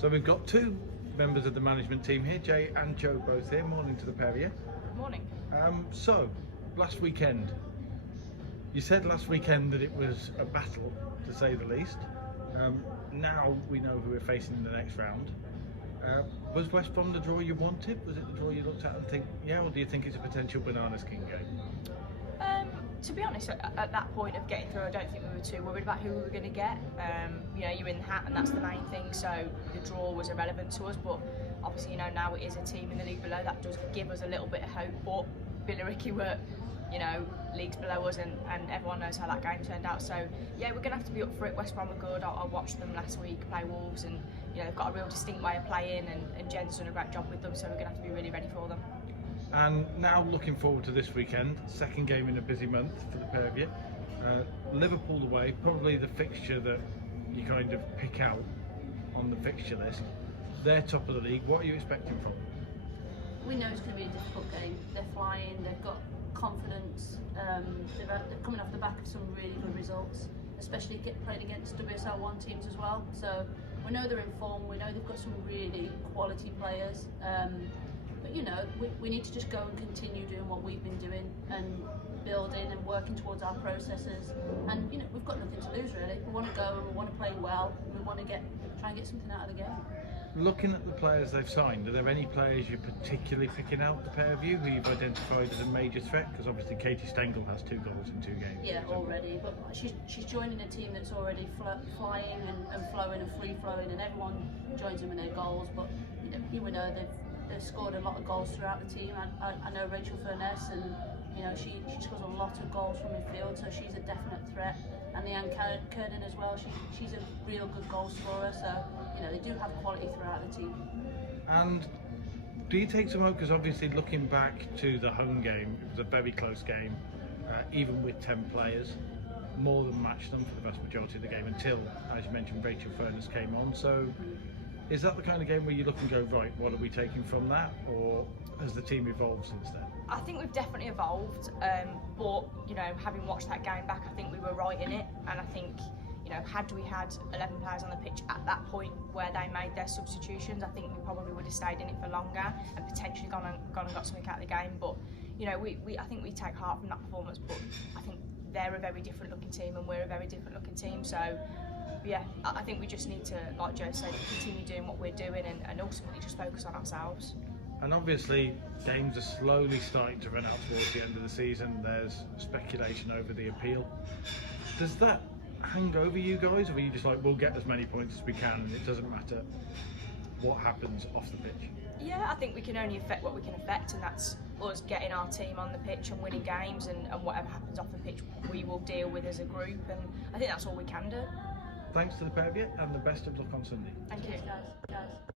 So we've got two members of the management team here, Jay and Joe, both here. Morning to the pair of you. Morning. So, last weekend, you said last weekend that it was a battle, to say the least. Now we know who we're facing in the next round. Was West Brom the draw you wanted? Was it the draw you looked at and think, yeah, or do you think it's a potential banana skin game? To be honest, at that point of getting through, I don't think we were too worried about who we were going to get. You're in the hat and that's the main thing, so the draw was irrelevant to us, but obviously, now it is a team in the league below. That does give us a little bit of hope, but Billericay were, leagues below us, and everyone knows how that game turned out. So, yeah, we're going to have to be up for it. West Brom are good. I watched them last week play Wolves, and they've got a real distinct way of playing, and Jen's done a great job with them, so we're going to have to be really ready for them. And now looking forward to this weekend, second game in a busy month for the pair of you. Liverpool away, probably the fixture that you kind of pick out on the fixture list. They're top of the league. What are you expecting from them? We know it's going to be a difficult game. They're flying, they've got confidence, they're coming off the back of some really good results, especially playing against WSL 1 teams as well. So we know they're in form, we know they've got some really quality players. But we need to just go and continue doing what we've been doing and building and working towards our processes. And we've got nothing to lose really. We want to go and we want to play well. And we want to try and get something out of the game. Looking at the players they've signed, are there any players you're particularly picking out, the pair of you, who you've identified as a major threat? Because obviously Katie Stengel has 2 goals in 2 games. Yeah, already. But she's joining a team that's already flying and flowing and free flowing, and everyone joins them in their goals. But you know they've scored a lot of goals throughout the team. I know Rachel Furness, and she scores a lot of goals from midfield, so she's a definite threat. And Leanne Kernan as well, she's a real good goal scorer, so they do have quality throughout the team. And do you take some hope, because obviously looking back to the home game, it was a very close game, even with 10 players, more than matched them for the vast majority of the game until, as you mentioned, Rachel Furness came on. So is that the kind of game where you look and go, right, what are we taking from that, or has the team evolved since then? I think we've definitely evolved, but having watched that game back, I think we were right in it, and I think had we had 11 players on the pitch at that point where they made their substitutions, I think we probably would have stayed in it for longer and potentially gone and got something out of the game. But I think we take heart from that performance, but I think they're a very different looking team and we're a very different looking team. So yeah, I think we just need to, like Joe said, continue doing what we're doing and ultimately just focus on ourselves. And obviously games are slowly starting to run out towards the end of the season. There's speculation over the appeal. Does that hang over you guys, or are you just like, we'll get as many points as we can and it doesn't matter what happens off the pitch? Yeah, I think we can only affect what we can affect, and that's us getting our team on the pitch and winning games, and whatever happens off the pitch we will deal with as a group, and I think that's all we can do. Thanks to the pair of you and the best of luck on Sunday. Thank you. Guys.